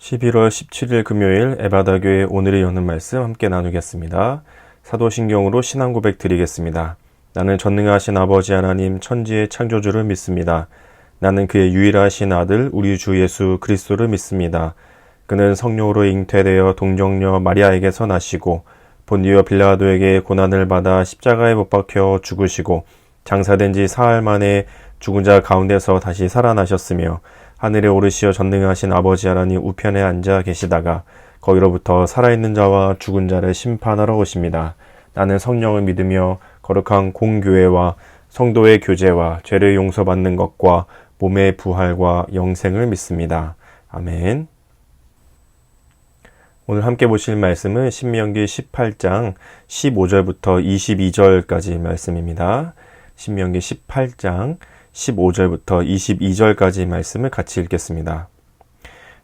11월 17일 금요일 에바다교회 오늘의 여는 말씀 함께 나누겠습니다. 사도신경으로 신앙 고백 드리겠습니다. 나는 전능하신 아버지 하나님 천지의 창조주를 믿습니다. 나는 그의 유일하신 아들 우리 주 예수 그리스도를 믿습니다. 그는 성령으로 잉태되어 동정녀 마리아에게서 나시고 본디오 빌라도에게 고난을 받아 십자가에 못 박혀 죽으시고 장사된 지 사흘 만에 죽은 자 가운데서 다시 살아나셨으며 하늘에 오르시어 전능하신 아버지 하나님 우편에 앉아 계시다가 거기로부터 살아있는 자와 죽은 자를 심판하러 오십니다. 나는 성령을 믿으며 거룩한 공교회와 성도의 교제와 죄를 용서받는 것과 몸의 부활과 영생을 믿습니다. 아멘. 오늘 함께 보실 말씀은 신명기 18장 15절부터 22절까지 말씀입니다. 신명기 18장 15절부터 22절까지 말씀을 같이 읽겠습니다.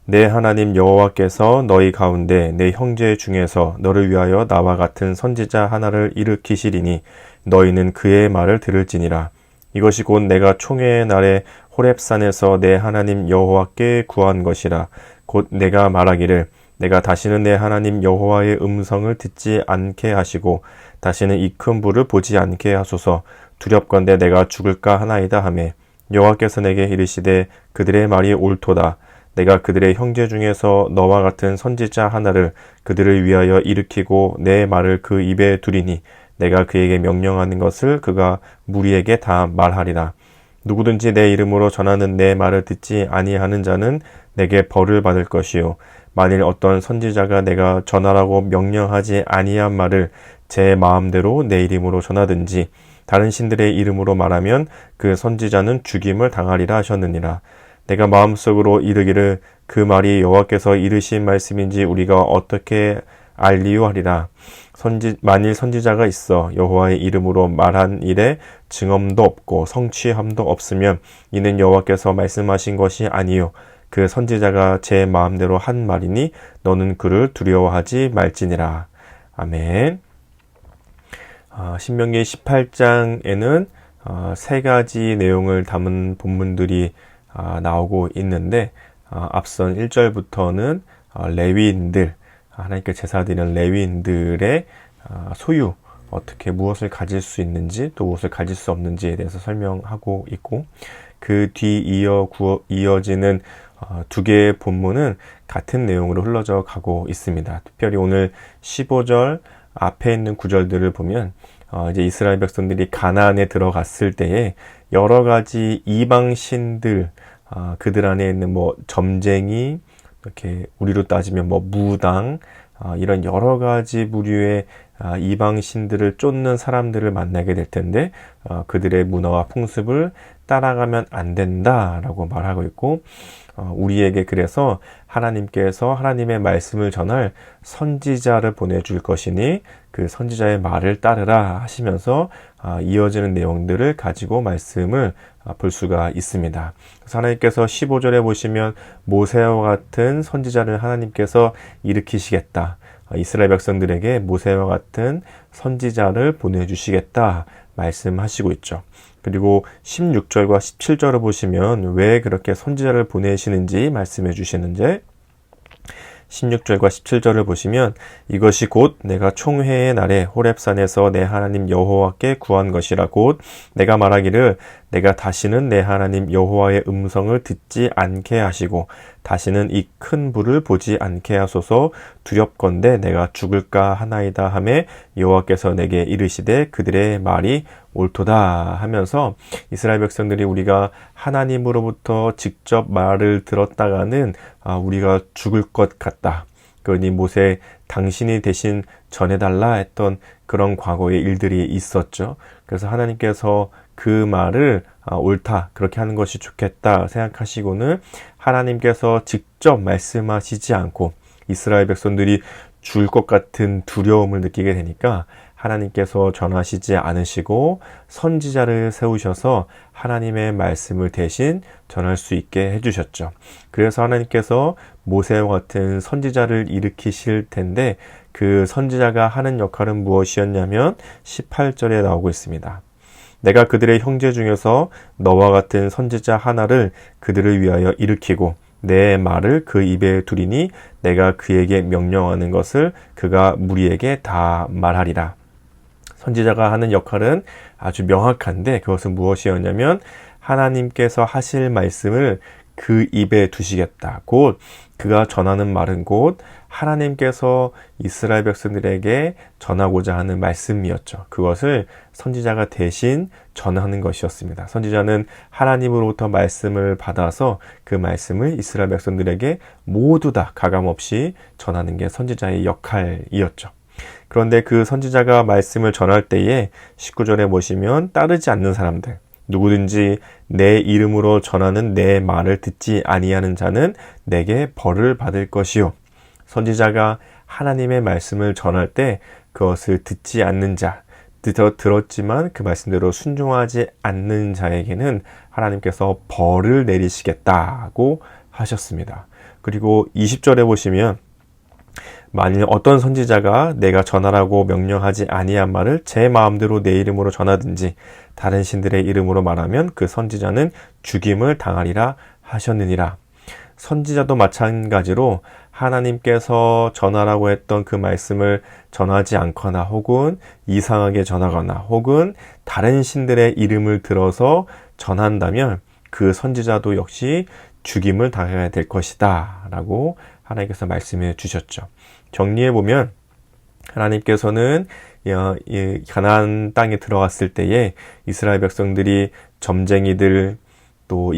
내 하나님 여호와께서 너희 가운데 내 형제 중에서 너를 위하여 나와 같은 선지자 하나를 일으키시리니 너희는 그의 말을 들을지니라. 이것이 곧 내가 총회의 날에 호렙산에서 내 하나님 여호와께 구한 것이라. 곧 내가 말하기를 내가 다시는 내 하나님 여호와의 음성을 듣지 않게 하시고 다시는 이 큰 불을 보지 않게 하소서. 두렵건대 내가 죽을까 하나이다 하매 여호와께서 내게 이르시되 그들의 말이 옳도다. 내가 그들의 형제 중에서 너와 같은 선지자 하나를 그들을 위하여 일으키고 내 말을 그 입에 두리니 내가 그에게 명령하는 것을 그가 무리에게 다 말하리라. 누구든지 내 이름으로 전하는 내 말을 듣지 아니하는 자는 내게 벌을 받을 것이요 만일 어떤 선지자가 내가 전하라고 명령하지 아니한 말을 제 마음대로 내 이름으로 전하든지 다른 신들의 이름으로 말하면 그 선지자는 죽임을 당하리라 하셨느니라. 내가 마음속으로 이르기를 그 말이 여호와께서 이르신 말씀인지 우리가 어떻게 알리요 하리라. 만일 선지자가 있어 여호와의 이름으로 말한 일에 증언도 없고 성취함도 없으면 이는 여호와께서 말씀하신 것이 아니요 그 선지자가 제 마음대로 한 말이니 너는 그를 두려워하지 말지니라. 아멘. 신명기 18장에는 세 가지 내용을 담은 본문들이 나오고 있는데 앞선 1절부터는 레위인들, 하나님께 제사드리는 레위인들의 소유, 어떻게 무엇을 가질 수 있는지 또 무엇을 가질 수 없는지에 대해서 설명하고 있고 그 뒤 이어지는 두 개의 본문은 같은 내용으로 흘러져 가고 있습니다. 특별히 오늘 15절 앞에 있는 구절들을 보면 이제 이스라엘 백성들이 가나안에 들어갔을 때에 여러 가지 이방 신들, 그들 안에 있는 점쟁이, 이렇게 우리로 따지면 무당, 이런 여러 가지 부류의 이방 신들을 쫓는 사람들을 만나게 될 텐데 그들의 문화와 풍습을 따라가면 안 된다라고 말하고 있고 우리에게 그래서 하나님께서 하나님의 말씀을 전할 선지자를 보내줄 것이니 그 선지자의 말을 따르라 하시면서 이어지는 내용들을 가지고 말씀을 볼 수가 있습니다. 그래서 하나님께서 15절에 보시면 모세와 같은 선지자를 하나님께서 일으키시겠다. 이스라엘 백성들에게 모세와 같은 선지자를 보내주시겠다 말씀하시고 있죠. 그리고 16절과 17절을 보시면 왜 그렇게 선지자를 보내시는지 말씀해 주시는지 16절과 17절을 보시면 이것이 곧 내가 총회의 날에 호렙산에서 내 하나님 여호와께 구한 것이라. 곧 내가 말하기를 내가 다시는 내 하나님 여호와의 음성을 듣지 않게 하시고 다시는 이 큰 불을 보지 않게 하소서. 두렵건대 내가 죽을까 하나이다 하매 여호와께서 내게 이르시되 그들의 말이 옳도다 하면서 이스라엘 백성들이 우리가 하나님으로부터 직접 말을 들었다가는 우리가 죽을 것 같다. 그러니 모세 당신이 대신 전해달라 했던 그런 과거의 일들이 있었죠. 그래서 하나님께서 그 말을 옳다, 그렇게 하는 것이 좋겠다 생각하시고는 하나님께서 직접 말씀하시지 않고 이스라엘 백성들이 죽을 것 같은 두려움을 느끼게 되니까 하나님께서 전하시지 않으시고 선지자를 세우셔서 하나님의 말씀을 대신 전할 수 있게 해주셨죠. 그래서 하나님께서 모세와 같은 선지자를 일으키실 텐데 그 선지자가 하는 역할은 무엇이었냐면 18절에 나오고 있습니다. 내가 그들의 형제 중에서 너와 같은 선지자 하나를 그들을 위하여 일으키고 내 말을 그 입에 두리니 내가 그에게 명령하는 것을 그가 무리에게 다 말하리라. 선지자가 하는 역할은 아주 명확한데 그것은 무엇이었냐면 하나님께서 하실 말씀을 그 입에 두시겠다. 곧 그가 전하는 말은 곧 하나님께서 이스라엘 백성들에게 전하고자 하는 말씀이었죠. 그것을 선지자가 대신 전하는 것이었습니다. 선지자는 하나님으로부터 말씀을 받아서 그 말씀을 이스라엘 백성들에게 모두 다 가감없이 전하는 게 선지자의 역할이었죠. 그런데 그 선지자가 말씀을 전할 때에 19절에 보시면 따르지 않는 사람들, 누구든지 내 이름으로 전하는 내 말을 듣지 아니하는 자는 내게 벌을 받을 것이요. 선지자가 하나님의 말씀을 전할 때 그것을 듣지 않는 자, 들었지만 그 말씀대로 순종하지 않는 자에게는 하나님께서 벌을 내리시겠다고 하셨습니다. 그리고 20절에 보시면 만일 어떤 선지자가 내가 전하라고 명령하지 아니한 말을 제 마음대로 내 이름으로 전하든지 다른 신들의 이름으로 말하면 그 선지자는 죽임을 당하리라 하셨느니라. 선지자도 마찬가지로 하나님께서 전하라고 했던 그 말씀을 전하지 않거나 혹은 이상하게 전하거나 혹은 다른 신들의 이름을 들어서 전한다면 그 선지자도 역시 죽임을 당해야 될 것이다 라고 하나님께서 말씀해 주셨죠. 정리해보면 하나님께서는 가나안 땅에 들어갔을 때에 이스라엘 백성들이 점쟁이들 또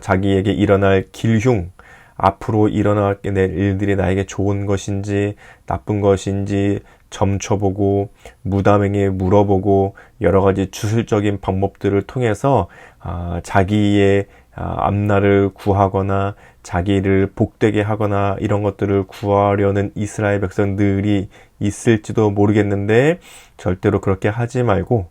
자기에게 일어날 길흉, 앞으로 일어날 일들이 나에게 좋은 것인지 나쁜 것인지 점쳐보고 무담에게 물어보고 여러 가지 주술적인 방법들을 통해서 자기의 앞날을 구하거나 자기를 복되게 하거나 이런 것들을 구하려는 이스라엘 백성들이 있을지도 모르겠는데 절대로 그렇게 하지 말고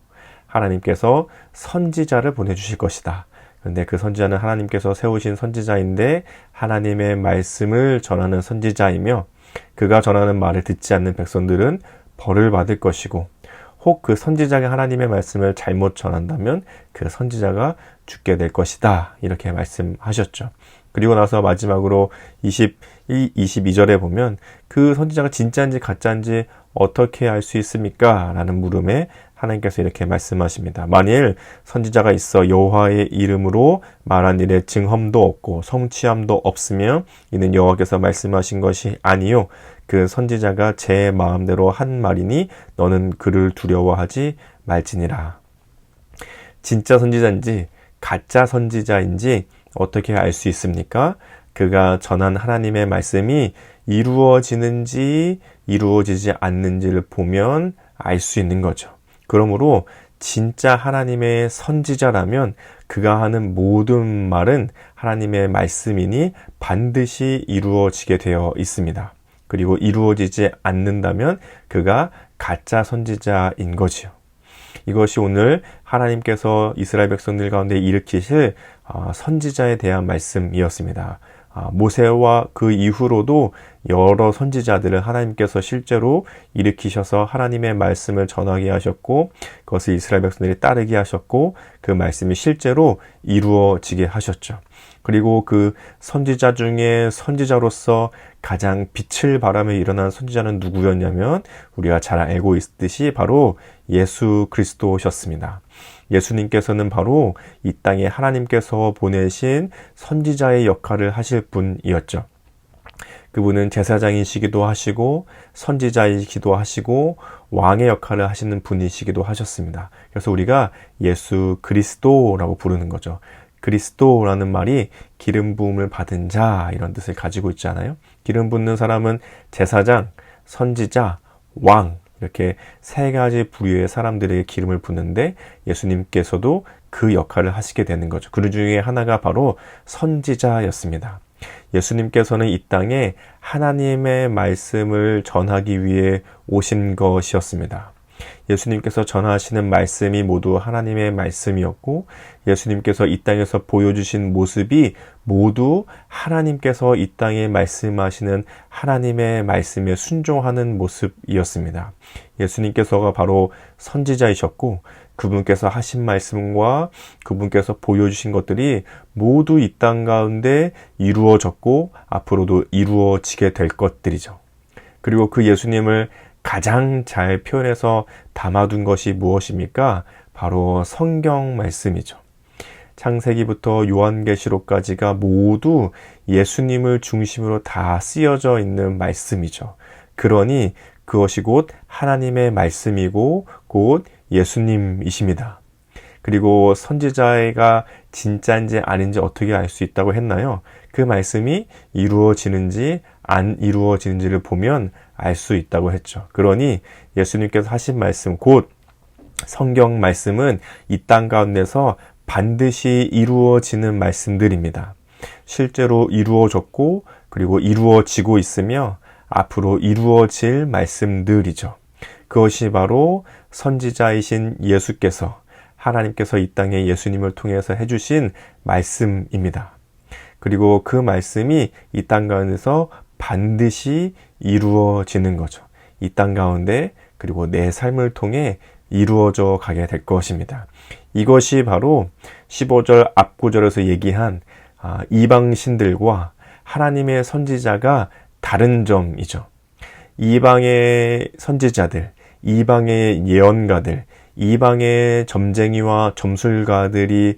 하나님께서 선지자를 보내주실 것이다. 그런데 그 선지자는 하나님께서 세우신 선지자인데 하나님의 말씀을 전하는 선지자이며 그가 전하는 말을 듣지 않는 백성들은 벌을 받을 것이고 혹 그 선지자가 하나님의 말씀을 잘못 전한다면 그 선지자가 죽게 될 것이다. 이렇게 말씀하셨죠. 그리고 나서 마지막으로 22절에 보면 그 선지자가 진짜인지 가짜인지 어떻게 알 수 있습니까? 라는 물음에 하나님께서 이렇게 말씀하십니다. 만일 선지자가 있어 여호와의 이름으로 말한 일에 증험도 없고 성취함도 없으면 이는 여호와께서 말씀하신 것이 아니요 그 선지자가 제 마음대로 한 말이니 너는 그를 두려워하지 말지니라. 진짜 선지자인지 가짜 선지자인지 어떻게 알 수 있습니까? 그가 전한 하나님의 말씀이 이루어지는지 이루어지지 않는지를 보면 알 수 있는 거죠. 그러므로 진짜 하나님의 선지자라면 그가 하는 모든 말은 하나님의 말씀이니 반드시 이루어지게 되어 있습니다. 그리고 이루어지지 않는다면 그가 가짜 선지자인 거지요. 이것이 오늘 하나님께서 이스라엘 백성들 가운데 일으키실 선지자에 대한 말씀이었습니다. 모세와 그 이후로도 여러 선지자들을 하나님께서 실제로 일으키셔서 하나님의 말씀을 전하게 하셨고 그것을 이스라엘 백성들이 따르게 하셨고 그 말씀이 실제로 이루어지게 하셨죠. 그리고 그 선지자 중에 선지자로서 가장 빛을 발하며 일어난 선지자는 누구였냐면 우리가 잘 알고 있듯이 바로 예수 그리스도셨습니다. 예수님께서는 바로 이 땅에 하나님께서 보내신 선지자의 역할을 하실 분이었죠. 그분은 제사장이시기도 하시고 선지자이기도 하시고 왕의 역할을 하시는 분이시기도 하셨습니다. 그래서 우리가 예수 그리스도라고 부르는 거죠. 그리스도라는 말이 기름 부음을 받은 자 이런 뜻을 가지고 있잖아요. 기름 붓는 사람은 제사장, 선지자, 왕 이렇게 세 가지 부류의 사람들에게 기름을 붓는데 예수님께서도 그 역할을 하시게 되는 거죠. 그 중에 하나가 바로 선지자였습니다. 예수님께서는 이 땅에 하나님의 말씀을 전하기 위해 오신 것이었습니다. 예수님께서 전하시는 말씀이 모두 하나님의 말씀이었고 예수님께서 이 땅에서 보여주신 모습이 모두 하나님께서 이 땅에 말씀하시는 하나님의 말씀에 순종하는 모습이었습니다. 예수님께서가 바로 선지자이셨고 그분께서 하신 말씀과 그분께서 보여주신 것들이 모두 이 땅 가운데 이루어졌고 앞으로도 이루어지게 될 것들이죠. 그리고 그 예수님을 가장 잘 표현해서 담아둔 것이 무엇입니까? 바로 성경 말씀이죠. 창세기부터 요한계시록까지가 모두 예수님을 중심으로 다 쓰여져 있는 말씀이죠. 그러니 그것이 곧 하나님의 말씀이고 곧 예수님이십니다. 그리고 선지자가 진짜인지 아닌지 어떻게 알 수 있다고 했나요? 그 말씀이 이루어지는지 안 이루어지는지를 보면 알 수 있다고 했죠. 그러니 예수님께서 하신 말씀, 곧 성경 말씀은 이 땅 가운데서 반드시 이루어지는 말씀들입니다. 실제로 이루어졌고 그리고 이루어지고 있으며 앞으로 이루어질 말씀들이죠. 그것이 바로 선지자이신 예수께서 하나님께서 이 땅에 예수님을 통해서 해주신 말씀입니다. 그리고 그 말씀이 이 땅 가운데서 반드시 이루어지는 거죠. 이 땅 가운데 그리고 내 삶을 통해 이루어져 가게 될 것입니다. 이것이 바로 15절 앞구절에서 얘기한 이방신들과 하나님의 선지자가 다른 점이죠. 이방의 선지자들, 이방의 예언가들, 이방의 점쟁이와 점술가들이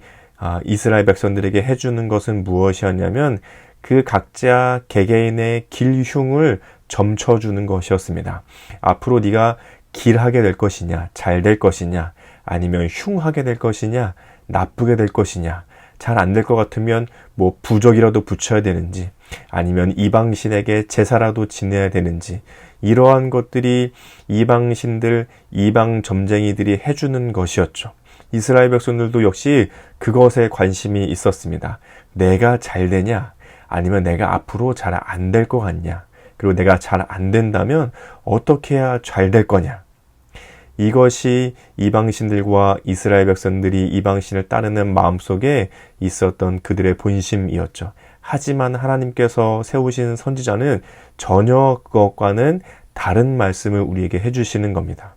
이스라엘 백성들에게 해주는 것은 무엇이었냐면 그 각자 개개인의 길흉을 점쳐주는 것이었습니다. 앞으로 네가 길하게 될 것이냐, 잘 될 것이냐, 아니면 흉하게 될 것이냐, 나쁘게 될 것이냐, 잘 안 될 것 같으면 뭐 부적이라도 붙여야 되는지, 아니면 이방신에게 제사라도 지내야 되는지, 이러한 것들이 이방신들, 이방 점쟁이들이 해주는 것이었죠. 이스라엘 백성들도 역시 그것에 관심이 있었습니다. 내가 잘 되냐, 아니면 내가 앞으로 잘 안 될 것 같냐, 그리고 내가 잘 안 된다면 어떻게 해야 잘 될 거냐. 이것이 이방신들과 이스라엘 백성들이 이방신을 따르는 마음속에 있었던 그들의 본심이었죠. 하지만 하나님께서 세우신 선지자는 전혀 그것과는 다른 말씀을 우리에게 해주시는 겁니다.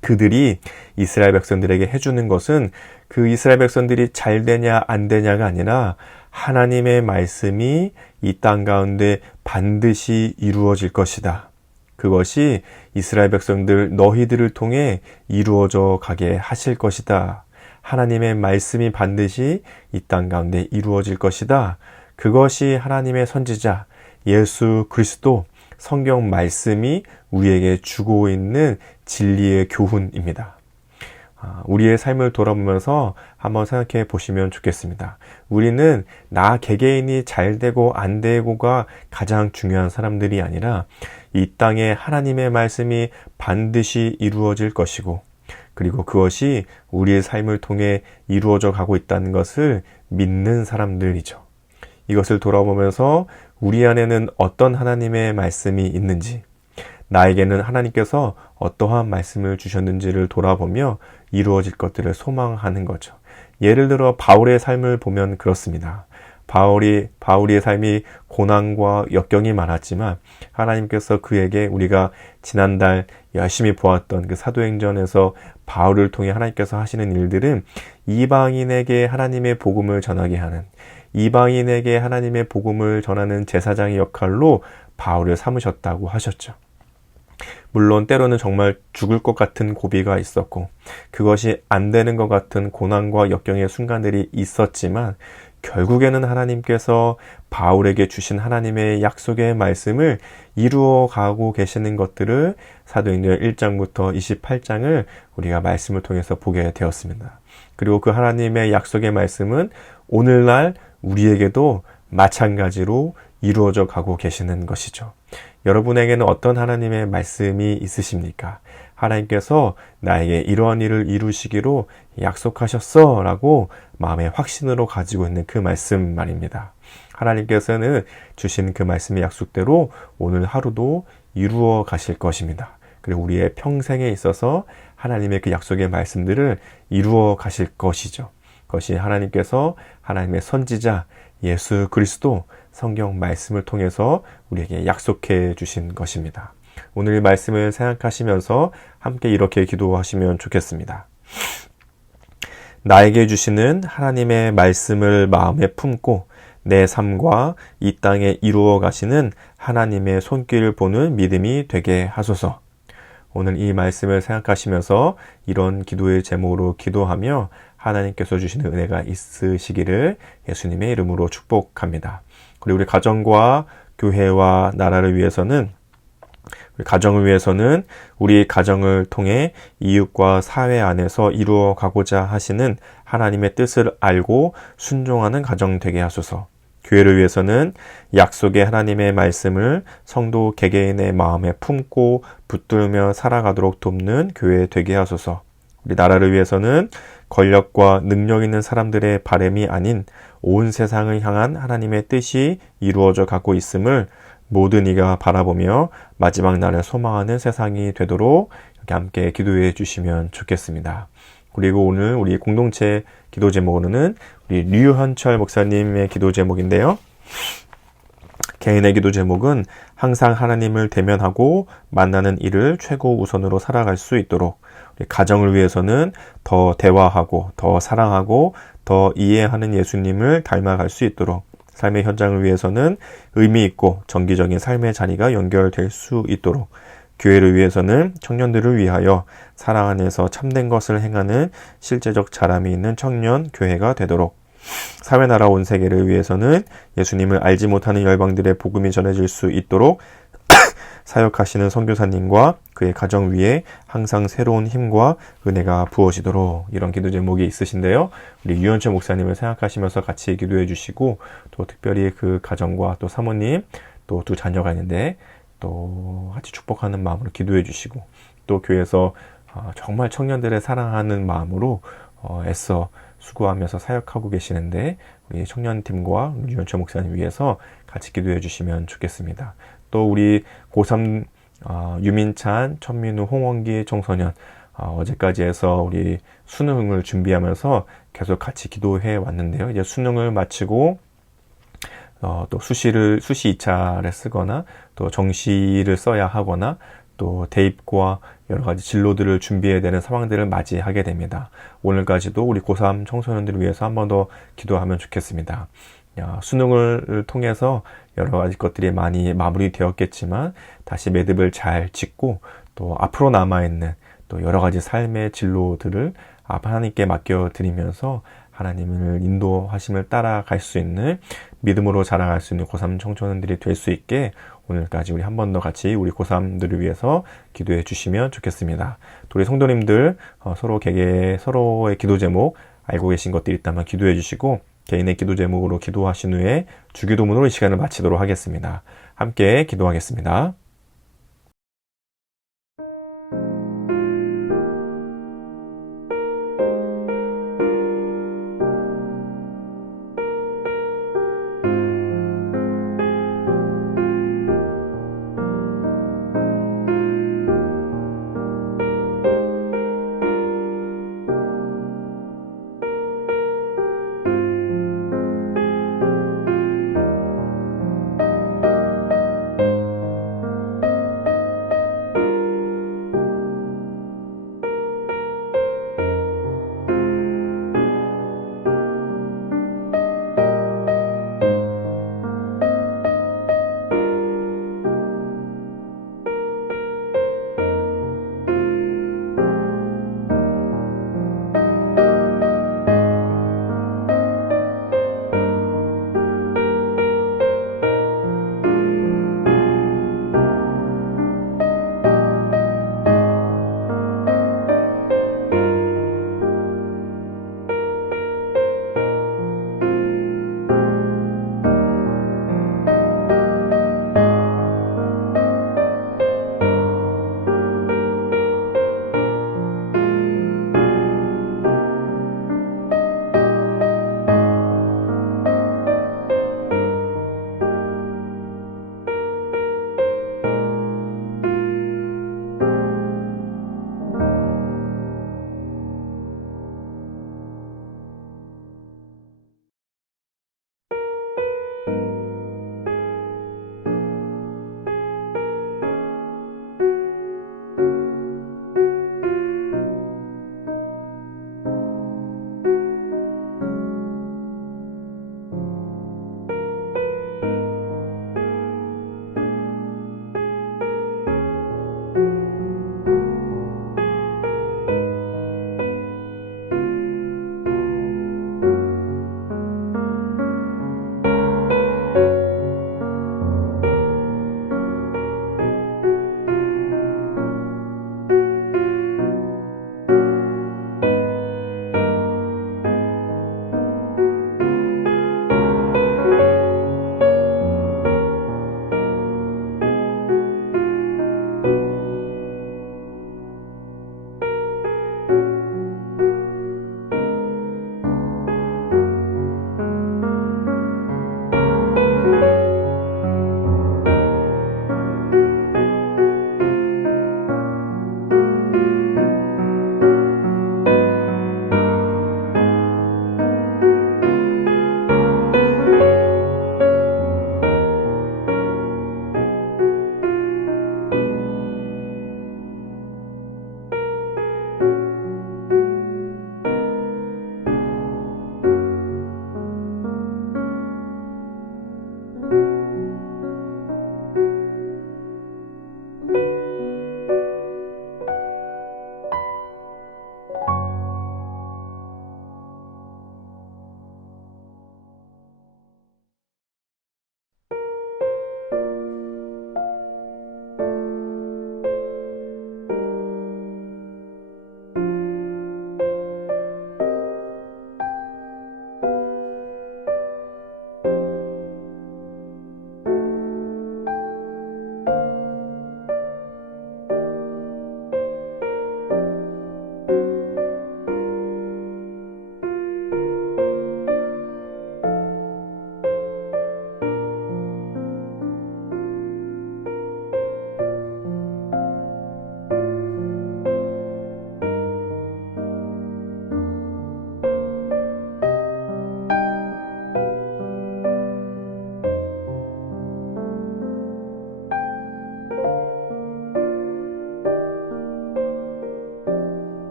그들이 이스라엘 백성들에게 해주는 것은 그 이스라엘 백성들이 잘 되냐 안 되냐가 아니라 하나님의 말씀이 이 땅 가운데 반드시 이루어질 것이다. 그것이 이스라엘 백성들 너희들을 통해 이루어져 가게 하실 것이다. 하나님의 말씀이 반드시 이 땅 가운데 이루어질 것이다. 그것이 하나님의 선지자 예수 그리스도 성경 말씀이 우리에게 주고 있는 진리의 교훈입니다. 우리의 삶을 돌아보면서 한번 생각해 보시면 좋겠습니다. 우리는 나 개개인이 잘 되고 안 되고가 가장 중요한 사람들이 아니라 이 땅에 하나님의 말씀이 반드시 이루어질 것이고 그리고 그것이 우리의 삶을 통해 이루어져 가고 있다는 것을 믿는 사람들이죠. 이것을 돌아보면서 우리 안에는 어떤 하나님의 말씀이 있는지, 나에게는 하나님께서 어떠한 말씀을 주셨는지를 돌아보며 이루어질 것들을 소망하는 거죠. 예를 들어 바울의 삶을 보면 그렇습니다. 바울의 삶이 고난과 역경이 많았지만 하나님께서 그에게 우리가 지난달 열심히 보았던 그 사도행전에서 바울을 통해 하나님께서 하시는 일들은 이방인에게 하나님의 복음을 전하게 하는, 이방인에게 하나님의 복음을 전하는 제사장의 역할로 바울을 삼으셨다고 하셨죠. 물론 때로는 정말 죽을 것 같은 고비가 있었고 그것이 안 되는 것 같은 고난과 역경의 순간들이 있었지만 결국에는 하나님께서 바울에게 주신 하나님의 약속의 말씀을 이루어 가고 계시는 것들을 사도행전 1장부터 28장을 우리가 말씀을 통해서 보게 되었습니다. 그리고 그 하나님의 약속의 말씀은 오늘날 우리에게도 마찬가지로 이루어져 가고 계시는 것이죠. 여러분에게는 어떤 하나님의 말씀이 있으십니까? 하나님께서 나에게 이러한 일을 이루시기로 약속하셨어 라고 마음의 확신으로 가지고 있는 그 말씀 말입니다. 하나님께서는 주신 그 말씀의 약속대로 오늘 하루도 이루어 가실 것입니다. 그리고 우리의 평생에 있어서 하나님의 그 약속의 말씀들을 이루어 가실 것이죠. 그것이 하나님께서 하나님의 선지자 예수 그리스도 성경 말씀을 통해서 우리에게 약속해 주신 것입니다. 오늘 말씀을 생각하시면서 함께 이렇게 기도하시면 좋겠습니다. 나에게 주시는 하나님의 말씀을 마음에 품고 내 삶과 이 땅에 이루어 가시는 하나님의 손길을 보는 믿음이 되게 하소서. 오늘 이 말씀을 생각하시면서 이런 기도의 제목으로 기도하며 하나님께서 주시는 은혜가 있으시기를 예수님의 이름으로 축복합니다. 그리고 우리 가정과 교회와 나라를 위해서는 우리 가정을 통해 이웃과 사회 안에서 이루어 가고자 하시는 하나님의 뜻을 알고 순종하는 가정 되게 하소서. 교회를 위해서는 약속의 하나님의 말씀을 성도 개개인의 마음에 품고 붙들며 살아가도록 돕는 교회 되게 하소서. 우리 나라를 위해서는 권력과 능력 있는 사람들의 바램이 아닌 온 세상을 향한 하나님의 뜻이 이루어져 가고 있음을 모든 이가 바라보며 마지막 날을 소망하는 세상이 되도록 이렇게 함께 기도해 주시면 좋겠습니다. 그리고 오늘 우리 공동체 기도 제목으로는 우리 류현철 목사님의 기도 제목인데요. 개인의 기도 제목은 항상 하나님을 대면하고 만나는 일을 최고 우선으로 살아갈 수 있도록, 우리 가정을 위해서는 더 대화하고 더 사랑하고 더 이해하는 예수님을 닮아갈 수 있도록, 삶의 현장을 위해서는 의미 있고 정기적인 삶의 자리가 연결될 수 있도록, 교회를 위해서는 청년들을 위하여 사랑 안에서 참된 것을 행하는 실제적 자람이 있는 청년 교회가 되도록, 사회 나라 온 세계를 위해서는 예수님을 알지 못하는 열방들의 복음이 전해질 수 있도록 사역하시는 선교사님과 그의 가정 위에 항상 새로운 힘과 은혜가 부어지도록, 이런 기도 제목이 있으신데요. 우리 유현철 목사님을 생각하시면서 같이 기도해 주시고, 또 특별히 그 가정과 또 사모님, 또 두 자녀가 있는데 또 같이 축복하는 마음으로 기도해 주시고, 또 교회에서 정말 청년들의 사랑하는 마음으로 애써 수고하면서 사역하고 계시는데 우리 청년팀과 유현철 목사님 위해서 같이 기도해 주시면 좋겠습니다. 또 우리 고3 유민찬, 천민우, 홍원기 청소년 어제까지 해서 우리 수능을 준비하면서 계속 같이 기도해 왔는데요. 이제 수능을 마치고 또 수시 2차를 쓰거나 또 정시를 써야 하거나 또 대입과 여러 가지 진로들을 준비해야 되는 상황들을 맞이하게 됩니다. 오늘까지도 우리 고3 청소년들을 위해서 한 번 더 기도하면 좋겠습니다. 수능을 통해서 여러 가지 것들이 많이 마무리되었겠지만 다시 매듭을 잘 짓고 또 앞으로 남아있는 또 여러 가지 삶의 진로들을 하나님께 맡겨드리면서 하나님을 인도하심을 따라갈 수 있는, 믿음으로 자라갈 수 있는 고3 청소년들이 될 수 있게 오늘까지 우리 한 번 더 같이 우리 고3들을 위해서 기도해 주시면 좋겠습니다. 또 우리 성도님들 서로의 기도 제목 알고 계신 것들이 있다면 기도해 주시고, 개인의 기도 제목으로 기도하신 후에 주기도문으로 이 시간을 마치도록 하겠습니다. 함께 기도하겠습니다.